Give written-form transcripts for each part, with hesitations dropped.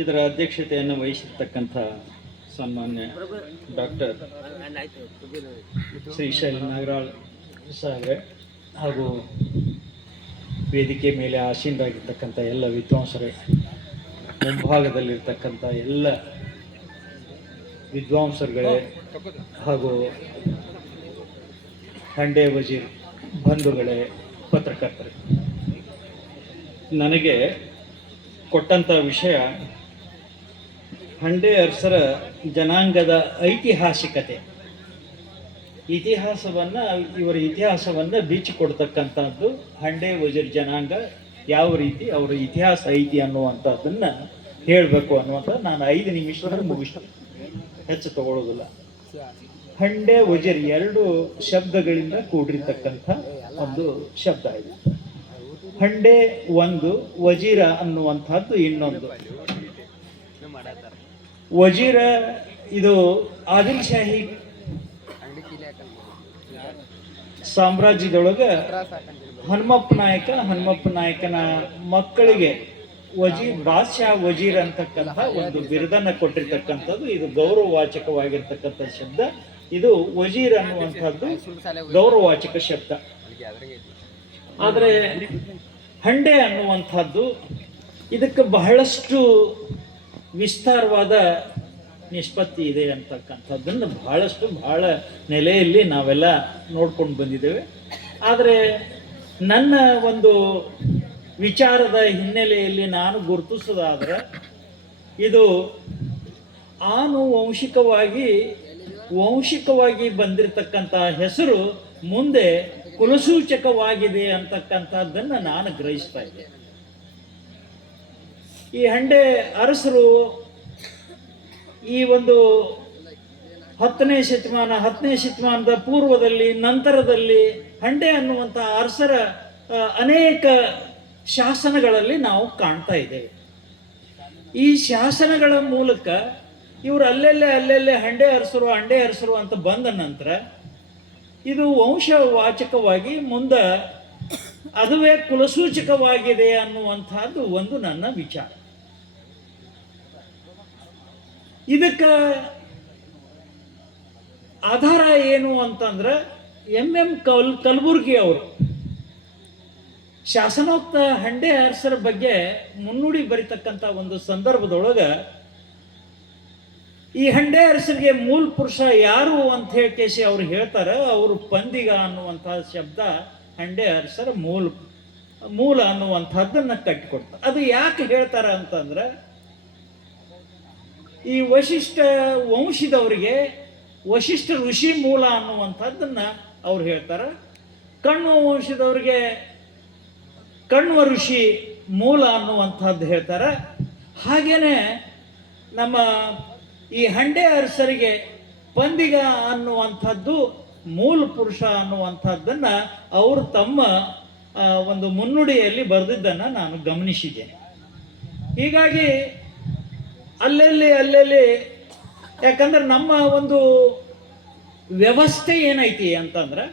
ಇದರ ಅಧ್ಯಕ್ಷತೆಯನ್ನು ವಹಿಸಿರ್ತಕ್ಕಂಥ ಸನ್ಮಾನ್ಯ ಡಾಕ್ಟರ್ ಶ್ರೀಶೈಲ ನಾಗರಾಳ್ ಸಾಹೇಬ್ರೆ ಹಾಗೂ ವೇದಿಕೆ ಮೇಲೆ ಆಸೀನರಾಗಿರ್ತಕ್ಕಂಥ ಎಲ್ಲ ವಿದ್ವಾಂಸರೇ, ಮುಂಭಾಗದಲ್ಲಿರ್ತಕ್ಕಂಥ ಎಲ್ಲ ವಿದ್ವಾಂಸರುಗಳೇ ಹಾಗೂ ಹಂಡೆ ವಜೀರ್ ಬಂಧುಗಳೇ, ಪತ್ರಕರ್ತರೆ, ನನಗೆ ಕೊಟ್ಟಂಥ ವಿಷಯ ಹಂಡೆ ಅರಸರ ಜನಾಂಗದ ಐತಿಹಾಸಿಕತೆ, ಇವರ ಇತಿಹಾಸವನ್ನು ಬಿಚ್ಚಿಕೊಡ್ತಕ್ಕಂಥದ್ದು. ಹಂಡೆ ವಜೀರ್ ಜನಾಂಗ ಯಾವ ರೀತಿ ಅವರ ಇತಿಹಾಸ ಐತಿ ಅನ್ನುವಂಥದ್ದನ್ನು ಹೇಳಬೇಕು ಅನ್ನುವಂಥ ನಾನು 5 ನಿಮಿಷದಲ್ಲಿ ಮುಗಿಸ್ತೀನಿ, ಹೆಚ್ಚು ತಗೊಳ್ಳೋದಿಲ್ಲ. ಹಂಡೆ ವಜೀರ್ 2 ಶಬ್ದಗಳಿಂದ ಕೂಡಿರ್ತಕ್ಕಂಥ ಒಂದು ಶಬ್ದ ಇದೆ. ಹಂಡೆ ಒಂದು, ವಜೀರ ಅನ್ನುವಂಥದ್ದು ಇನ್ನೊಂದು. ವಜೀರ ಇದು ಆದಿಲ್ ಶಾಹಿ ಸಾಮ್ರಾಜ್ಯದೊಳಗೆ ಹನುಮಪ್ಪ ನಾಯಕನ ಮಕ್ಕಳಿಗೆ ಬಾದ್ಶಾ ವಜೀರ್ ಅಂತಕ್ಕಂಥ ಒಂದು ಬಿರುದನ್ನು ಕೊಟ್ಟಿರ್ತಕ್ಕಂಥದ್ದು. ಇದು ಗೌರವವಾಚಕವಾಗಿರ್ತಕ್ಕಂಥ ಶಬ್ದ. ಇದು ವಜೀರ್ ಅನ್ನುವಂಥದ್ದು ಗೌರವವಾಚಕ ಶಬ್ದ. ಆದರೆ ಹಂಡೆ ಅನ್ನುವಂಥದ್ದು ಇದಕ್ಕೆ ಬಹಳಷ್ಟು ವಿಸ್ತಾರವಾದ ನಿಷ್ಪತ್ತಿ ಇದೆ ಅಂತಕ್ಕಂಥದ್ದನ್ನು ಬಹಳ ನೆಲೆಯಲ್ಲಿ ನಾವೆಲ್ಲ ನೋಡ್ಕೊಂಡು ಬಂದಿದ್ದೇವೆ. ಆದರೆ ನನ್ನ ಒಂದು ವಿಚಾರದ ಹಿನ್ನೆಲೆಯಲ್ಲಿ ನಾನು ಗುರುತಿಸೋದಾದರೆ ಇದು ವಂಶಿಕವಾಗಿ ಬಂದಿರತಕ್ಕಂಥ ಹೆಸರು ಮುಂದೆ ಕುಲಸೂಚಕವಾಗಿದೆ ಅಂತಕ್ಕಂಥದ್ದನ್ನು ನಾನು ಗ್ರಹಿಸ್ತಾ ಇದ್ದೆ. ಈ ಹಂಡೆ ಅರಸರು ಈ ಒಂದು 10ನೇ ಶತಮಾನದ ಪೂರ್ವದಲ್ಲಿ, ನಂತರದಲ್ಲಿ ಹಂಡೆ ಅನ್ನುವಂಥ ಅರಸರ ಅನೇಕ ಶಾಸನಗಳಲ್ಲಿ ನಾವು ಕಾಣ್ತಾ ಇದ್ದೇವೆ. ಈ ಶಾಸನಗಳ ಮೂಲಕ ಇವರು ಅಲ್ಲೆಲ್ಲೇ ಹಂಡೆ ಅರಸರು ಅಂತ ಬಂದ ನಂತರ ಇದು ವಂಶವಾಚಕವಾಗಿ ಮುಂದೆ ಅದುವೇ ಕುಲಸೂಚಕವಾಗಿದೆ ಅನ್ನುವಂಥದ್ದು ಒಂದು ನನ್ನ ವಿಚಾರ. ಇದಕ್ಕೆ ಆಧಾರ ಏನು ಅಂತಂದ್ರೆ ಎಂ ಕಲಬುರ್ಗಿ ಅವರು ಶಾಸನೋಕ್ತ ಹಂಡೆ ಅರಸರ ಬಗ್ಗೆ ಮುನ್ನುಡಿ ಬರಿತಕ್ಕಂಥ ಒಂದು ಸಂದರ್ಭದೊಳಗೆ ಈ ಹಂಡೆ ಅರಸರಿಗೆ ಮೂಲ ಪುರುಷ ಯಾರು ಅಂತ ಹೇಳಿ ಅವ್ರು ಹೇಳ್ತಾರೆ. ಅವರು ಪಂದಿಗ ಅನ್ನುವಂತಹ ಶಬ್ದ ಹಂಡೆ ಅರಸರ ಮೂಲ ಅನ್ನುವಂಥದ್ದನ್ನು ಕಟ್ಟಿಕೊಡ್ತಾರೆ. ಅದು ಯಾಕೆ ಹೇಳ್ತಾರೆ ಅಂತಂದ್ರೆ ಈ ವಶಿಷ್ಠ ವಂಶದವರಿಗೆ ವಶಿಷ್ಠ ಋಷಿ ಮೂಲ ಅನ್ನುವಂಥದ್ದನ್ನ ಅವ್ರು ಹೇಳ್ತಾರೆ. ಕಣ್ವ ವಂಶದವರಿಗೆ ಕಣ್ವ ಋಷಿ ಮೂಲ ಅನ್ನುವಂಥದ್ದು ಹೇಳ್ತಾರೆ. ಹಾಗೇನೆ ನಮ್ಮ ಈ ಹಂಡೆ ಅರಸರಿಗೆ ಪಂದಿಗ ಅನ್ನುವಂಥದ್ದು ಮೂಲ ಪುರುಷ ಅನ್ನುವಂಥದ್ದನ್ನ ಅವರು ತಮ್ಮ ಒಂದು ಮುನ್ನುಡಿಯಲ್ಲಿ ಬರೆದಿದ್ದನ್ನು ನಾನು ಗಮನಿಸಿದ್ದೇನೆ. ಹೀಗಾಗಿ ಅಲ್ಲಲ್ಲಿ ಯಾಕಂದ್ರೆ ನಮ್ಮ ಒಂದು ವ್ಯವಸ್ಥೆ ಏನೈತಿ ಅಂತಂದ್ರೆ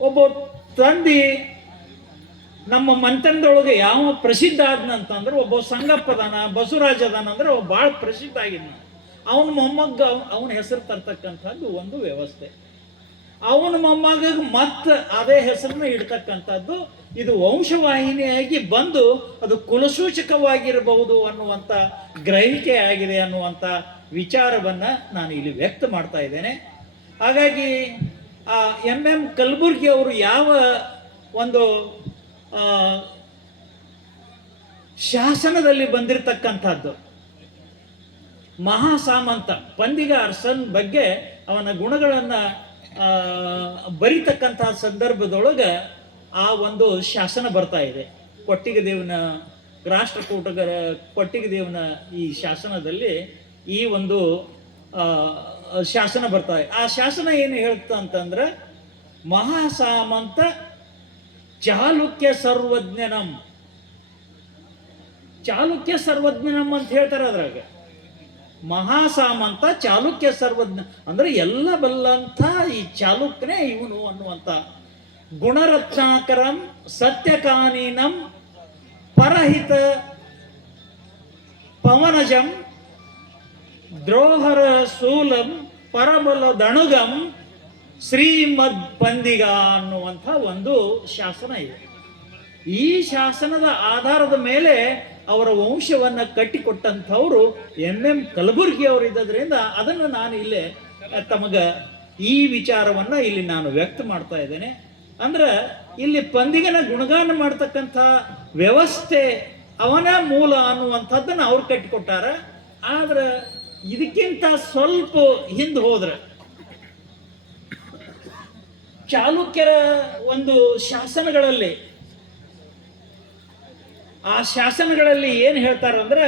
ಒಬ್ಬ ತಂದೆ ನಮ್ಮ ಮಂತನದೊಳಗೆ ಯಾವ ಪ್ರಸಿದ್ಧ ಆದ್ನಂತಂದ್ರೆ ಒಬ್ಬ ಸಂಗಪ್ಪದಾನ, ಬಸವರಾಜ ಅದಾನ ಅಂದ್ರೆ ಒಬ್ಬ ಭಾಳ ಪ್ರಸಿದ್ಧ ಆಗಿದ್ನ. ಅವನ ಮೊಮ್ಮಗ ಅವನ ಹೆಸರು ತರ್ತಕ್ಕಂಥದ್ದು ಒಂದು ವ್ಯವಸ್ಥೆ. ಅವನ ಮೊಮ್ಮಗ ಮತ್ತೆ ಅದೇ ಹೆಸರನ್ನ ಇಡ್ತಕ್ಕಂಥದ್ದು. ಇದು ವಂಶವಾಹಿನಿಯಾಗಿ ಬಂದು ಅದು ಕುಲಸೂಚಕವಾಗಿರಬಹುದು ಅನ್ನುವಂಥ ಗ್ರಹಿಕೆ ಆಗಿದೆ ಅನ್ನುವಂಥ ವಿಚಾರವನ್ನ ನಾನು ಇಲ್ಲಿ ವ್ಯಕ್ತ ಮಾಡ್ತಾ ಇದ್ದೇನೆ. ಹಾಗಾಗಿ ಎಂ ಕಲಬುರ್ಗಿ ಅವರು ಯಾವ ಒಂದು ಶಾಸನದಲ್ಲಿ ಬಂದಿರತಕ್ಕಂಥದ್ದು ಮಹಾಸಾಮಂತ ಪಂದಿಗ ಅರಸನ್ ಬಗ್ಗೆ ಅವನ ಗುಣಗಳನ್ನು ಬರಿತಕ್ಕಂತಹ ಸಂದರ್ಭದೊಳಗೆ ಆ ಒಂದು ಶಾಸನ ಬರ್ತಾ ಇದೆ. ಕೊಟ್ಟಿಗೆ ದೇವನ ರಾಷ್ಟ್ರಕೂಟರ ಕೊಟ್ಟಿಗೆ ದೇವನ ಈ ಶಾಸನದಲ್ಲಿ ಈ ಒಂದು ಶಾಸನ ಬರ್ತಾ ಇದೆ. ಆ ಶಾಸನ ಏನು ಹೇಳುತ್ತ ಅಂತಂದ್ರೆ ಮಹಾಸಾಮಂತ ಚಾಲುಕ್ಯ ಸರ್ವಜ್ಞನಂ ಅಂತ ಹೇಳ್ತಾರೆ. ಅದ್ರಾಗ ಮಹಾಸಾಮಂತ ಚಾಲುಕ್ಯ ಸರ್ವಜ್ಞ ಅಂದ್ರೆ ಎಲ್ಲ ಬಲ್ಲಂಥ ಈ ಚಾಲುಕ್ಯನೇ ಇವನು ಅನ್ನುವಂಥ ಗುಣರತ್ನಾಕರಂ ಸತ್ಯಕಾನೀನಂ ಪರಹಿತ ಪವನಜಂ ದ್ರೋಹರ ಸೂಲಂ ಪರಬಲ ದಣುಗಂ ಶ್ರೀಮದ್ ಪಂದಿಗ ಅನ್ನುವಂಥ ಒಂದು ಶಾಸನ ಇದೆ. ಈ ಶಾಸನದ ಆಧಾರದ ಮೇಲೆ ಅವರ ವಂಶವನ್ನು ಕಟ್ಟಿಕೊಟ್ಟಂಥವ್ರು ಎಂ ಕಲಬುರ್ಗಿ ಅವರು ಇದ್ದದ್ರಿಂದ ಅದನ್ನು ನಾನು ಇಲ್ಲೇ ತಮಗ ಈ ವಿಚಾರವನ್ನು ಇಲ್ಲಿ ನಾನು ವ್ಯಕ್ತ ಮಾಡ್ತಾ ಇದ್ದೇನೆ. ಅಂದ್ರೆ ಇಲ್ಲಿ ಪಂದಿಗನ ಗುಣಗಾನ ಮಾಡ್ತಕ್ಕಂಥ ವ್ಯವಸ್ಥೆ ಅವನ ಮೂಲ ಅನ್ನುವಂಥದ್ದನ್ನು ಅವ್ರು ಕಟ್ಟಿಕೊಟ್ಟಾರ. ಆದ್ರೆ ಇದಕ್ಕಿಂತ ಸ್ವಲ್ಪ ಹಿಂದೆ ಹೋದ್ರೆ ಚಾಲುಕ್ಯರ ಒಂದು ಶಾಸನಗಳಲ್ಲಿ ಆ ಶಾಸನಗಳಲ್ಲಿ ಏನು ಹೇಳ್ತಾರ ಅಂದ್ರೆ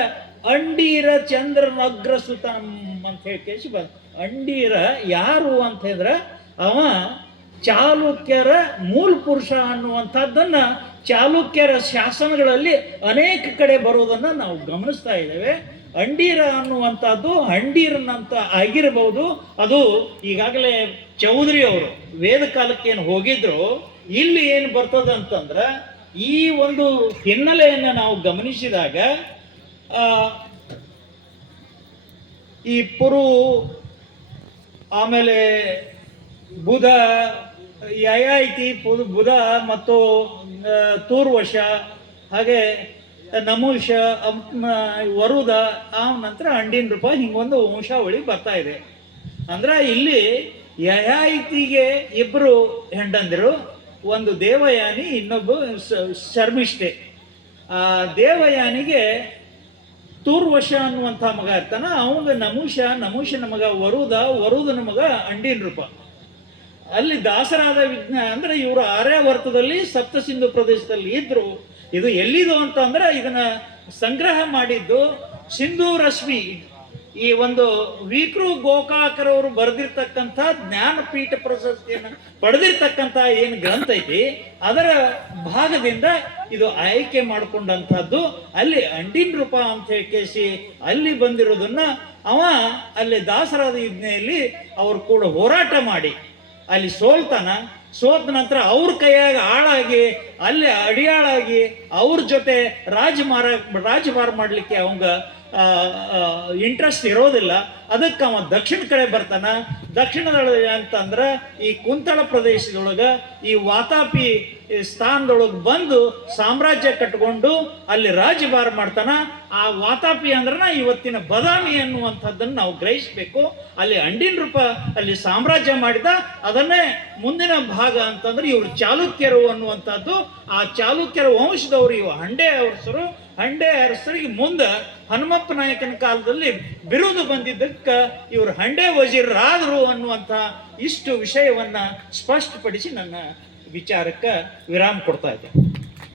ಅಂಡೀರ ಚಂದ್ರನಗ್ರ ಸುತಂ ಅಂತ ಹೇಳಿ ಬಂದ. ಅಂಡೀರ ಯಾರು ಅಂತ ಹೇಳಿದ್ರೆ ಅವ ಚಾಲುಕ್ಯರ ಮೂಲ ಪುರುಷ ಅನ್ನುವಂಥದ್ದನ್ನ ಚಾಲುಕ್ಯರ ಶಾಸನಗಳಲ್ಲಿ ಅನೇಕ ಕಡೆ ಬರೋದನ್ನ ನಾವು ಗಮನಿಸ್ತಾ ಇದ್ದೇವೆ. ಅಂಡೀರ ಅನ್ನುವಂಥದ್ದು ಹಂಡೀರನಂತ ಆಗಿರಬಹುದು. ಅದು ಈಗಾಗಲೇ ಚೌಧರಿ ಅವರು ವೇದ ಕಾಲಕ್ಕೆ ಏನು ಹೋಗಿದ್ರು, ಇಲ್ಲಿ ಏನು ಬರ್ತದೆ ಅಂತಂದ್ರೆ ಈ ಒಂದು ಹಿನ್ನೆಲೆಯನ್ನು ನಾವು ಗಮನಿಸಿದಾಗ ಈ ಪುರು, ಆಮೇಲೆ ಬುಧ, ಯಯಾತಿ ಬುಧ ಮತ್ತು ತೂರ್ವಶ, ಹಾಗೆ ನಮೂಷ, ವರುದ, ಆ ನಂತರ ಅಂಡಿನ ರೂಪ, ಹಿಂಗೊಂದು ವಂಶಾವಳಿ ಬರ್ತಾ ಇದೆ. ಅಂದ್ರೆ ಇಲ್ಲಿ ಯಯಾತಿಗೆ ಇಬ್ಬರು ಹೆಂಡಂದಿರು, ಒಂದು ದೇವಯಾನಿ, ಇನ್ನೊಬ್ಬ ಶರ್ಮಿಷ್ಠೆ. ಆ ದೇವಯಾನಿಗೆ ತೂರ್ವಶ ಅನ್ನುವಂಥ ಮಗ ಇರ್ತಾನ, ಅವನಿಗೆ ನಮೂಷನ ಮಗ ವರುದನ ಮಗ ಅಂಡಿನ ರೂಪ. ಅಲ್ಲಿ ದಾಸರಾದ ವಿಜ್ಞಾನ ಅಂದ್ರೆ ಇವರು ಆರ್ಯಾವರ್ತದಲ್ಲಿ ಸಪ್ತ ಸಿಂಧು ಪ್ರದೇಶದಲ್ಲಿ ಇದ್ರು. ಇದು ಎಲ್ಲಿದು ಅಂತ ಅಂದ್ರೆ ಇದನ್ನ ಸಂಗ್ರಹ ಮಾಡಿದ್ದು ಸಿಂಧೂ ರಶ್ಮಿ, ಈ ಒಂದು ವಿಕ್ರು ಗೋಕಾಕರವರು ಬರೆದಿರ್ತಕ್ಕಂಥ ಜ್ಞಾನಪೀಠ ಪ್ರಶಸ್ತಿಯನ್ನು ಪಡೆದಿರ್ತಕ್ಕಂಥ ಏನು ಗ್ರಂಥ ಐತಿ ಅದರ ಭಾಗದಿಂದ ಇದು ಆಯ್ಕೆ ಮಾಡಿಕೊಂಡಂಥದ್ದು. ಅಲ್ಲಿ ಅಂಡಿನ ರೂಪ ಅಂತ ಹೇಳಿ ಅಲ್ಲಿ ಬಂದಿರೋದನ್ನ ಅವ ಅಲ್ಲಿ ದಾಸರಾದ ಯಜ್ಞೆಯಲ್ಲಿ ಅವರು ಕೂಡ ಹೋರಾಟ ಮಾಡಿ ಅಲ್ಲಿ ಸೋತ ನಂತರ ಅವ್ರ ಕೈಯಾಗ ಆಳಾಗಿ ಅಲ್ಲಿ ಅಡಿಯಾಳಾಗಿ ಅವ್ರ ಜೊತೆ ರಾಜಭಾರ ಮಾಡಲಿಕ್ಕೆ ಅವಂಗ ಇಂಟ್ರೆಸ್ಟ್ ಇರೋದಿಲ್ಲ. ಅದಕ್ಕೆ ಅವ ದಕ್ಷಿಣ ಕಡೆ ಬರ್ತಾನ. ದಕ್ಷಿಣದೊಳಗೆ ಅಂತಂದ್ರೆ ಈ ಕುಂತಳ ಪ್ರದೇಶದೊಳಗೆ ಈ ವಾತಾಪಿ ಸ್ಥಾನದೊಳಗೆ ಬಂದು ಸಾಮ್ರಾಜ್ಯ ಕಟ್ಕೊಂಡು ಅಲ್ಲಿ ರಾಜ್ಯಭಾರ ಮಾಡ್ತಾನ. ಆ ವಾತಾಪಿ ಅಂದ್ರನ ಇವತ್ತಿನ ಬದಾಮಿ ಅನ್ನುವಂಥದ್ದನ್ನು ನಾವು ಗ್ರಹಿಸಬೇಕು. ಅಲ್ಲಿ ಅಂಡಿನ ರೂಪ ಅಲ್ಲಿ ಸಾಮ್ರಾಜ್ಯ ಮಾಡಿದ. ಅದನ್ನೇ ಮುಂದಿನ ಭಾಗ ಅಂತಂದ್ರೆ ಇವರು ಚಾಲುಕ್ಯರು ಅನ್ನುವಂಥದ್ದು. ಆ ಚಾಲುಕ್ಯರ ವಂಶದವರು ಇವು ಹಂಡೆ ಅರಸರಿಗೆ ಮುಂದೆ ಹನುಮಪ್ಪ ನಾಯಕನ ಕಾಲದಲ್ಲಿ ಬಿರುದು ಬಂದಿದ್ದಕ್ಕೆ ಇವರು ಹಂಡೆ ವಜೀರರಾದರು ಅನ್ನುವಂಥ ಇಷ್ಟು ವಿಷಯವನ್ನ ಸ್ಪಷ್ಟಪಡಿಸಿ ನನ್ನ ವಿಚಾರಕ್ಕೆ ವಿರಾಮ ಕೊಡ್ತಾ ಇದ್ದೆ.